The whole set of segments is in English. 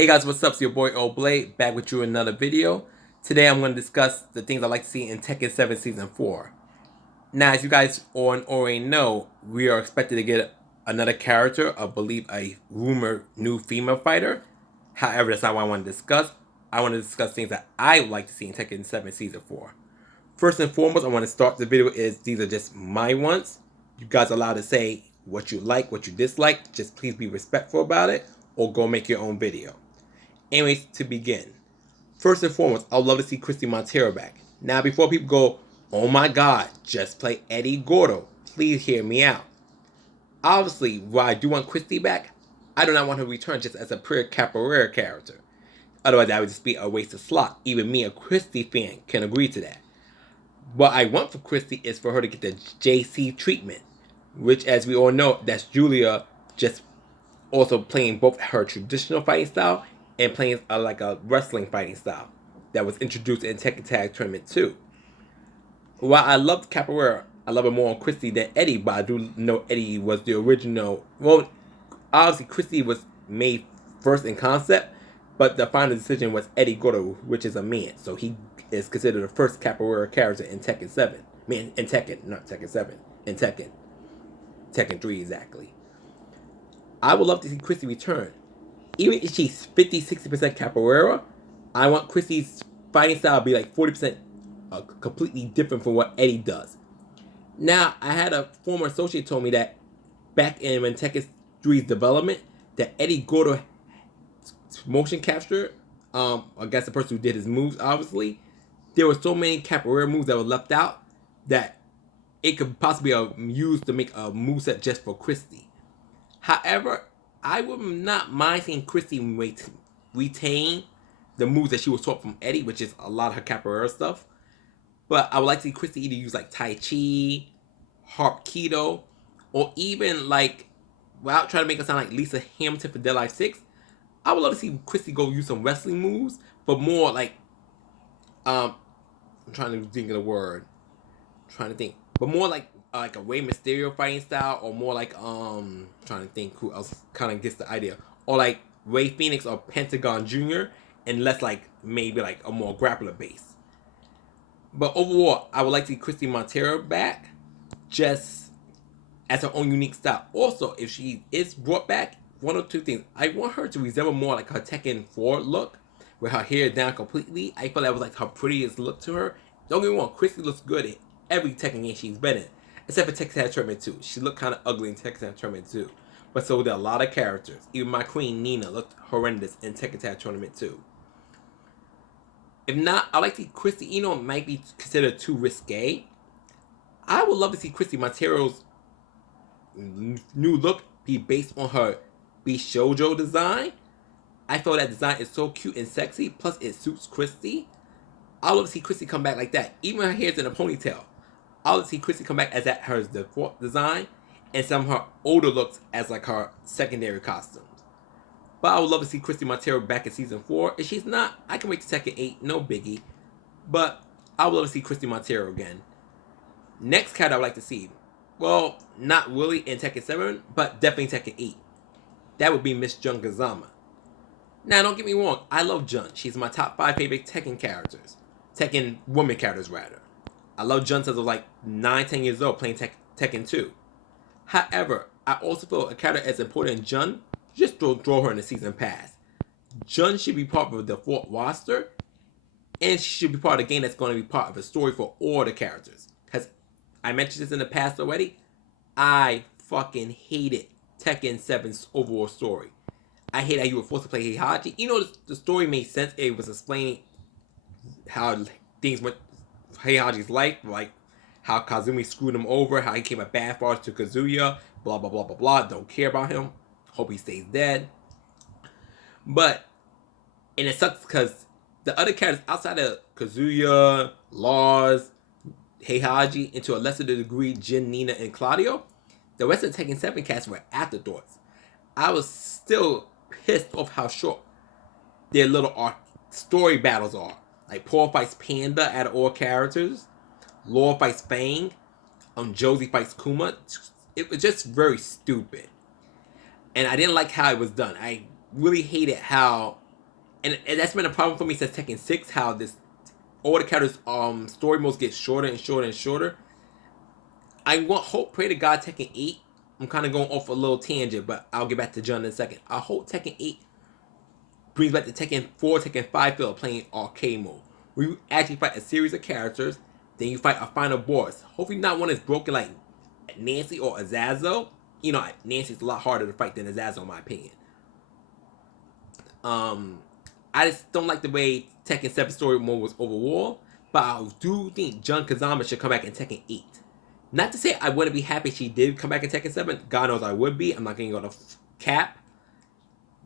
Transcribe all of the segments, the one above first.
Hey guys, what's up? It's your boy O.Blade back with you in another video. Today I'm going to discuss the things I like to see in Tekken 7 Season 4. Now, as you guys already know, we are expected to get another character, I believe a rumored new female fighter. However, that's not what I want to discuss. I want to discuss things that I would like to see in Tekken 7 Season 4. First and foremost, I want to start the video is these are just my ones. You guys are allowed to say what you like, what you dislike. Just please be respectful about it or go make your own video. Anyways, to begin, first and foremost, I'd love to see Christie Monteiro back. Now, before people go, oh my god, just play Eddie Gordo, please hear me out. Obviously, while I do want Christie back, I do not want her to return just as a pure Capoeira character. Otherwise, that would just be a waste of slot. Even me, a Christie fan, can agree to that. What I want for Christie is for her to get the JC treatment, which, as we all know, that's Julia just also playing both her traditional fighting style and playing like a wrestling fighting style that was introduced in Tekken Tag Tournament 2. While I loved Capoeira, I love it more on Christie than Eddie, but I do know Eddie was the original. Well, obviously Christie was made first in concept, but the final decision was Eddie Gordo, which is a man. So he is considered the first Capoeira character in Tekken 7. I mean, in Tekken, not Tekken 7, in Tekken. Tekken 3 exactly. I would love to see Christie return. Even if she's 50-60% Capoeira, I want Christie's fighting style to be like 40% completely different from what Eddie does. Now, I had a former associate told me that back in when Tekken 3's development, that Eddie Gordo motion capture, I guess the person who did his moves, obviously, there were so many Capoeira moves that were left out that it could possibly be used to make a moveset just for Christie. However, I would not mind seeing Christie retain the moves that she was taught from Eddie, which is a lot of her Capoeira stuff. But I would like to see Christie either use like Tai Chi, Harp Keto, or even like, without trying to make it sound like Lisa Hamilton for Dead Life 6, I would love to see Christie go use some wrestling moves, but more like, I'm trying to think of the word. But more like a Rey Mysterio fighting style, or more like trying to think who else kind of gets the idea, or like Ray Phoenix or Pentagon Jr. and less like maybe like a more grappler base. But overall, I would like to see Christie Monteiro back, just as her own unique style. Also, if she is brought back, one or two things. I want her to resemble more like her Tekken 4 look, with her hair down completely. I feel that was like her prettiest look to her. Don't get me wrong, Christie looks good in every Tekken game she's been in, except for Tekken Tag Tournament 2. She looked kind of ugly in Tekken Tag Tournament 2. But so did a lot of characters. Even my queen, Nina, looked horrendous in Tekken Tag Tournament 2. If not, I like to see Christie, might be considered too risque. I would love to see Christie Monteiro's new look be based on her Shoujo design. I feel that design is so cute and sexy, plus it suits Christie. I would love to see Christie come back like that. Even her hair's in a ponytail. I would love to see Christie come back as that her default design, and some of her older looks as like her secondary costumes. But I would love to see Christie Monteiro back in Season 4. If she's not, I can wait to Tekken 8, no biggie. But I would love to see Christie Monteiro again. Next character I would like to see, well, not really in Tekken 7, but definitely Tekken 8. That would be Miss Jun Gazama. Now, don't get me wrong, I love Jun. She's my top 5 favorite Tekken characters. Tekken woman characters, rather. I love Jun since I was like 9-10 years old playing Tekken 2. However, I also feel a character as important as Jun, just throw her in the season pass. Jun should be part of the default roster, and she should be part of the game that's going to be part of a story for all the characters. Because I mentioned this in the past already, I fucking hated Tekken 7's overall story. I hate how you were forced to play Heihachi. The story made sense. It was explaining how things went, Heihachi's life, like how Kazumi screwed him over, how he came a bad father to Kazuya, blah, blah, blah, blah, blah. Don't care about him. Hope he stays dead. And it sucks because the other characters outside of Kazuya, Laws, Heihachi, and to a lesser degree, Jin, Nina, and Claudio, the rest of the Tekken 7 cast were afterthoughts. I was still pissed off how short their little story battles are. Like Paul fights Panda out of all characters, Law fights Fang, Josie fights Kuma. It was just very stupid. And I didn't like how it was done. I really hated how and that's been a problem for me since Tekken 6, how this all the characters story modes get shorter and shorter and shorter. Pray to God Tekken 8. I'm kind of going off a little tangent, but I'll get back to John in a second. I hope Tekken 8 brings back the Tekken 4, Tekken 5 feel of playing arcade mode, where you actually fight a series of characters, then you fight a final boss. Hopefully not one that's broken like Nancy or Azazel. You know, Nancy's a lot harder to fight than Azazel in my opinion. I just don't like the way Tekken 7 story mode was overall, but I do think Jun Kazama should come back in Tekken 8. Not to say I wouldn't be happy if she did come back in Tekken 7. God knows I would be. I'm not going to go to cap.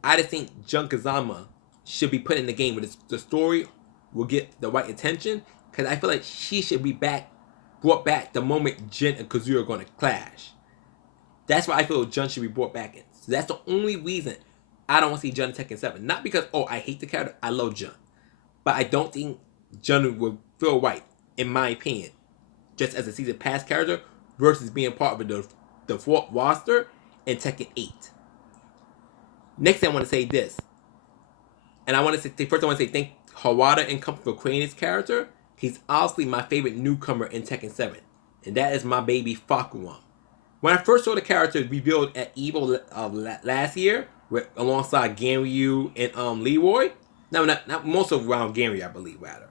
I just think Jun Kazama should be put in the game where the story will get the right attention, because I feel like she should be brought back the moment Jin and Kazuya are going to clash. That's why I feel Jun should be brought back in. So that's the only reason I don't want to see Jun in Tekken 7. Not because, oh, I hate the character. I love Jun. But I don't think Jun would feel right, in my opinion, just as a season pass character versus being part of the default roster in Tekken 8. Next thing I want to say this. And I want to say, first I want to say thank Harada and Company for creating this character. He's obviously my favorite newcomer in Tekken 7. And that is my baby Fakuam. When I first saw the character revealed at EVO last year, alongside Ganryu and Leroy, no, not most of around Ganryu, I believe, rather.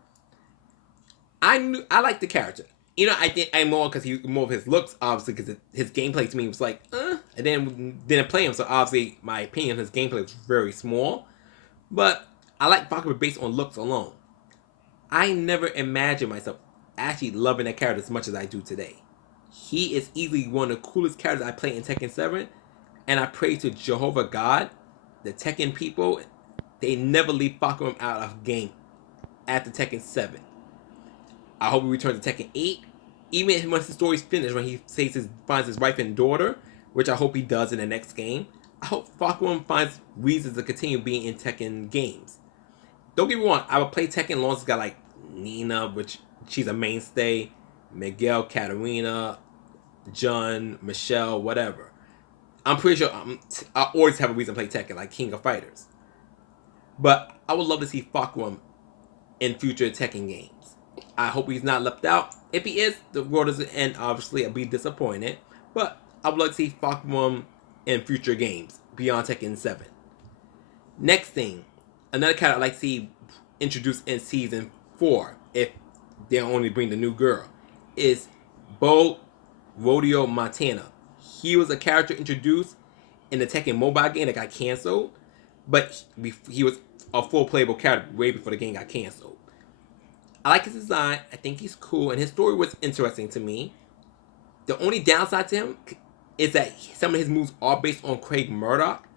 I liked the character. You know, I more because he more of his looks, obviously, because his gameplay to me was like, and then didn't play him, so obviously, my opinion, his gameplay was very small. But I like Fakuba based on looks alone. I never imagined myself actually loving that character as much as I do today. He is easily one of the coolest characters I play in Tekken 7, and I pray to Jehovah God, the Tekken people, they never leave Fakuba out of game after Tekken 7. I hope he returns to Tekken 8, even once the story's finished, when he finds his wife and daughter, which I hope he does in the next game. I hope Fakuba finds reasons to continue being in Tekken games. Don't get me wrong, I would play Tekken as long as it's got like Nina, which she's a mainstay, Miguel, Katarina, Jun, Michelle, whatever. I'm pretty sure I always have a reason to play Tekken, like King of Fighters. But I would love to see Fakuba in future Tekken games. I hope he's not left out. If he is, the world doesn't end, obviously. I'll be disappointed. But I would like to see Fakuba in future games beyond Tekken 7. Next thing, another character I'd like to see introduced in Season 4, if they only bring the new girl, is Bo Rodeo Montana. He was a character introduced in the Tekken mobile game that got canceled, but he was a full playable character way before the game got canceled. I like his design. I think he's cool, and his story was interesting to me. The only downside to him is that some of his moves are based on Craig Murdoch,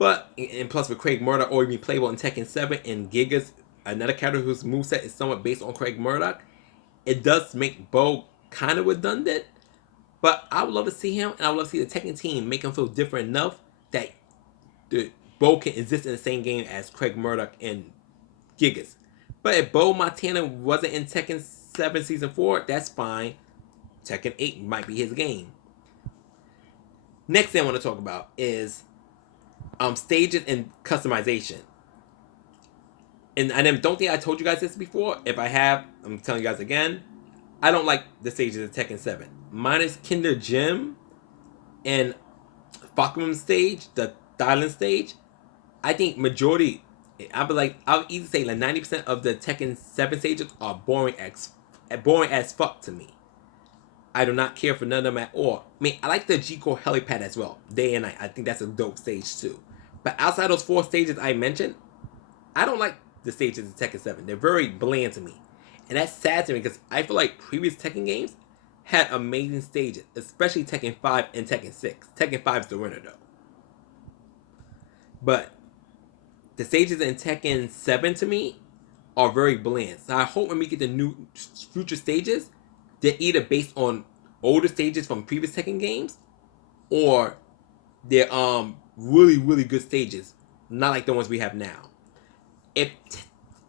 and plus with Craig Murdoch already being playable in Tekken 7 and Giga's another character whose moveset is somewhat based on Craig Murdoch, it does make Bo kind of redundant. But I would love to see him, and I would love to see the Tekken team make him feel different enough that Bo can exist in the same game as Craig Murdoch and Gigas. But if Bo Montana wasn't in Tekken 7 Season 4, that's fine. Tekken 8 might be his game. Next thing I want to talk about is stages and customization. And I don't think I told you guys this before. If I have, I'm telling you guys again. I don't like the stages of Tekken 7. Minus Kinder Gym and Fakuba stage, the Thailand stage. I think majority, I'll easily say like 90% of the Tekken 7 stages are boring as fuck to me. I do not care for none of them at all. I mean, I like the G-Core helipad as well, day and night. I think that's a dope stage too. But outside those 4 stages I mentioned, I don't like the stages of Tekken 7. They're very bland to me. And that's sad to me because I feel like previous Tekken games had amazing stages, especially Tekken 5 and Tekken 6. Tekken 5 is the winner though. But the stages in Tekken 7 to me are very bland. So I hope when we get the new future stages, they're either based on older stages from previous Tekken games, or they're really, really good stages, not like the ones we have now. If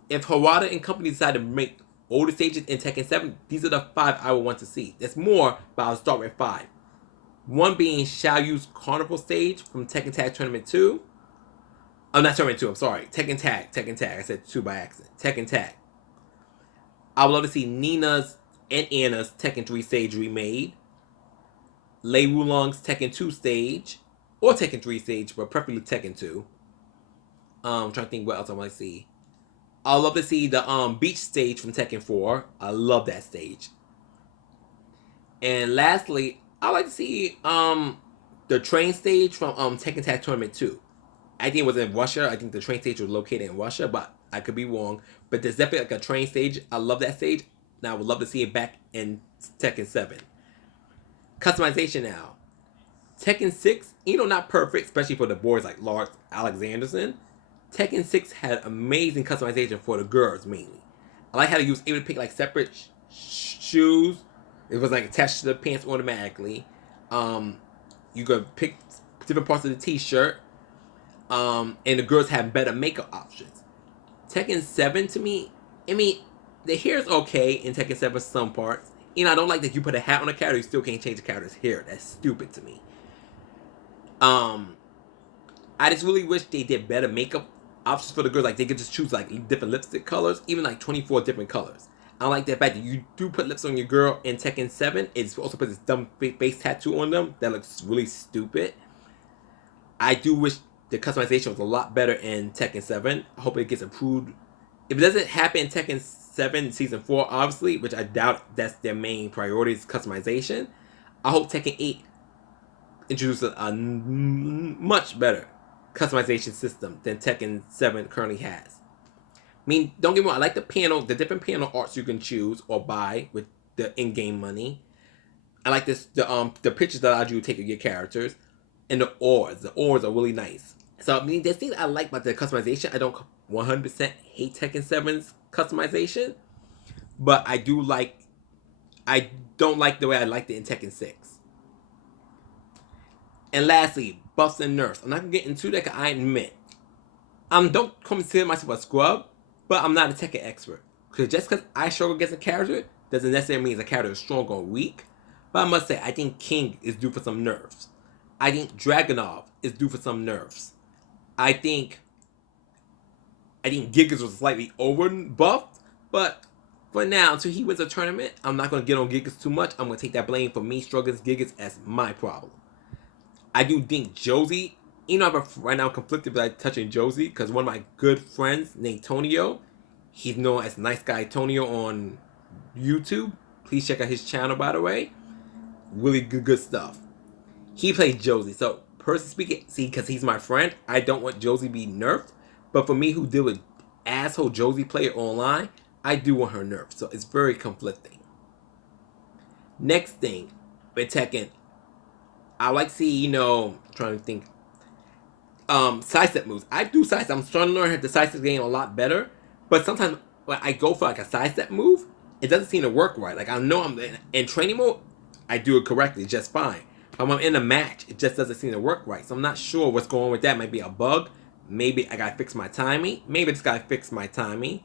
Harada and company decide to make older stages in Tekken 7, these are the 5 I would want to see. There's more, but I'll start with 5. One being Xiaoyu's Carnival stage from Tekken Tag Tournament 2. I'm not Tournament 2, I'm sorry. Tekken Tag. Tekken Tag. I said 2 by accident. Tekken Tag. I would love to see Nina's and Anna's Tekken 3 stage remade. Lei Wulong's Tekken 2 stage. Or Tekken 3 stage, but preferably Tekken 2. I'm trying to think what else I want to see. I love to see the beach stage from Tekken 4. I love that stage. And lastly, I like to see the train stage from Tekken Tag Tournament 2. I think it was in Russia. I think the train stage was located in Russia, but I could be wrong. But there's definitely like a train stage. I love that stage. Now I would love to see it back in Tekken 7. Customization now. Tekken 6, not perfect, especially for the boys like Lars Alexanderson. Tekken 6 had amazing customization for the girls mainly. I like how you was able to pick like separate shoes. It was like attached to the pants automatically. You could pick different parts of the t-shirt. And the girls have better makeup options. Tekken 7 to me, the hair is okay in Tekken 7 some parts. I don't like that you put a hat on a character, you still can't change the character's hair. That's stupid to me. I just really wish they did better makeup options for the girls. Like they could just choose like different lipstick colors, even like 24 different colors. I don't like the fact that you do put lips on your girl in Tekken 7. It's also put this dumb face tattoo on them that looks really stupid. I do wish the customization was a lot better in Tekken 7. I hope it gets improved. If it doesn't happen in Tekken 7 Season 4, obviously, which I doubt that's their main priority is customization, I hope Tekken 8 introduces a much better customization system than Tekken 7 currently has. Don't get me wrong, I like the different panel arts you can choose or buy with the in-game money. I like the pictures that allow you to take of your characters. And the oars. The oars are really nice. So, there's things I like about the customization. I don't 100% hate Tekken 7's customization. But I don't like the way I liked it in Tekken 6. And lastly, buffs and nerfs. I'm not going to get into that because I admit, don't consider myself a scrub, but I'm not a Tekken expert. Because just because I struggle against a character doesn't necessarily mean the character is strong or weak. But I must say, I think King is due for some nerfs. I think Dragunov is due for some nerfs. I think Gigas was slightly over buffed, but for now, until he wins a tournament, I'm not going to get on Gigas too much. I'm going to take that blame for me struggling Gigas as my problem. I do think Josie, I'm right now conflicted about touching Josie because one of my good friends named Tonio, he's known as Nice Guy Tonio on YouTube. Please check out his channel, by the way. Really good stuff. He plays Josie, so personally speaking, because he's my friend, I don't want Josie to be nerfed. But for me, who deal with asshole Josie player online, I do want her nerfed. So it's very conflicting. Next thing, with Tekken, I like to see, trying to think, sidestep moves. I do sidestep. I'm starting to learn how to sidestep game a lot better. But sometimes when I go for like a sidestep move, it doesn't seem to work right. Like I know I'm in training mode, I do it correctly, just fine. But when I'm in a match, it just doesn't seem to work right. So I'm not sure what's going on with that. Might be a bug. Maybe I gotta fix my timing. Maybe I just gotta fix my timing.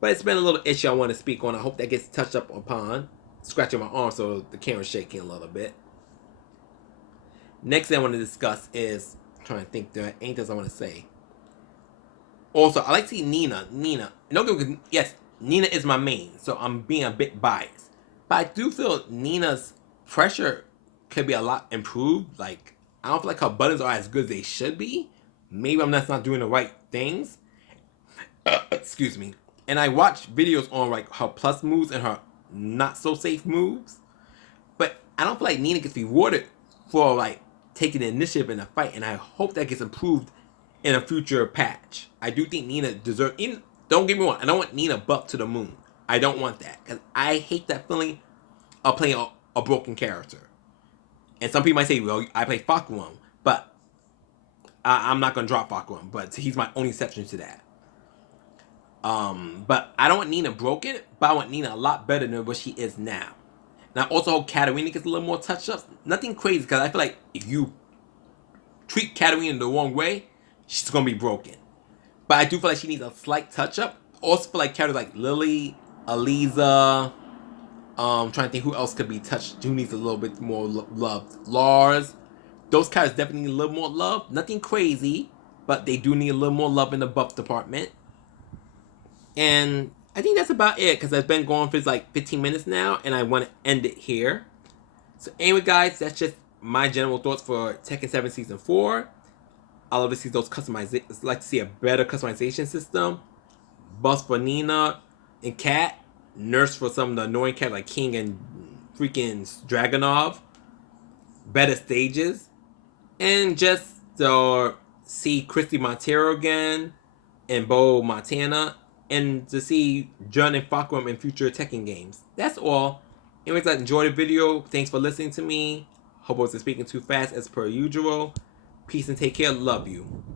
But it's been a little issue I want to speak on. I hope that gets touched up upon. Scratching my arm so the camera's shaking a little bit. Next thing I want to discuss is, I'm trying to think, there ain't things I want to say. Also, I like to see Nina. Yes, Nina is my main, so I'm being a bit biased. But I do feel Nina's pressure could be a lot improved. Like, I don't feel like her buttons are as good as they should be. Maybe I'm just not doing the right things. Excuse me. And I watch videos on like her plus moves and her not so safe moves. But I don't feel like Nina gets rewarded for like taking the initiative in a fight, and I hope that gets improved in a future patch. I do think Nina deserves. Don't get me wrong, I don't want Nina buffed to the moon. I don't want that because I hate that feeling of playing a broken character. And some people might say, "Well, I play Fakuan," but I'm not gonna drop Fakuan. But he's my only exception to that. But I don't want Nina broken, but I want Nina a lot better than what she is now. Now, also hope Katarina gets a little more touch-ups. Nothing crazy, because I feel like if you treat Katarina the wrong way, she's going to be broken. But I do feel like she needs a slight touch-up. Also feel like characters like Lily, Aliza, trying to think who else could be touched, who needs a little bit more love. Lars. Those characters definitely need a little more love. Nothing crazy. but they do need a little more love in the buff department. And I think that's about it, because I've been going for like 15 minutes now, and I want to end it here. So anyway, guys, that's just my general thoughts for Tekken 7 Season 4. I'll love to see those customizations. Like to see a better customization system. Buffs for Nina and Cat. Nerfs for some of the annoying cats like King and freaking Dragonov. Better stages. And just see Christie Monteiro again. And Bo Montana. And to see Jun and Fakram in future Tekken games. That's all. Anyways, I enjoyed the video. Thanks for listening to me. Hope I wasn't speaking too fast as per usual. Peace and take care. Love you.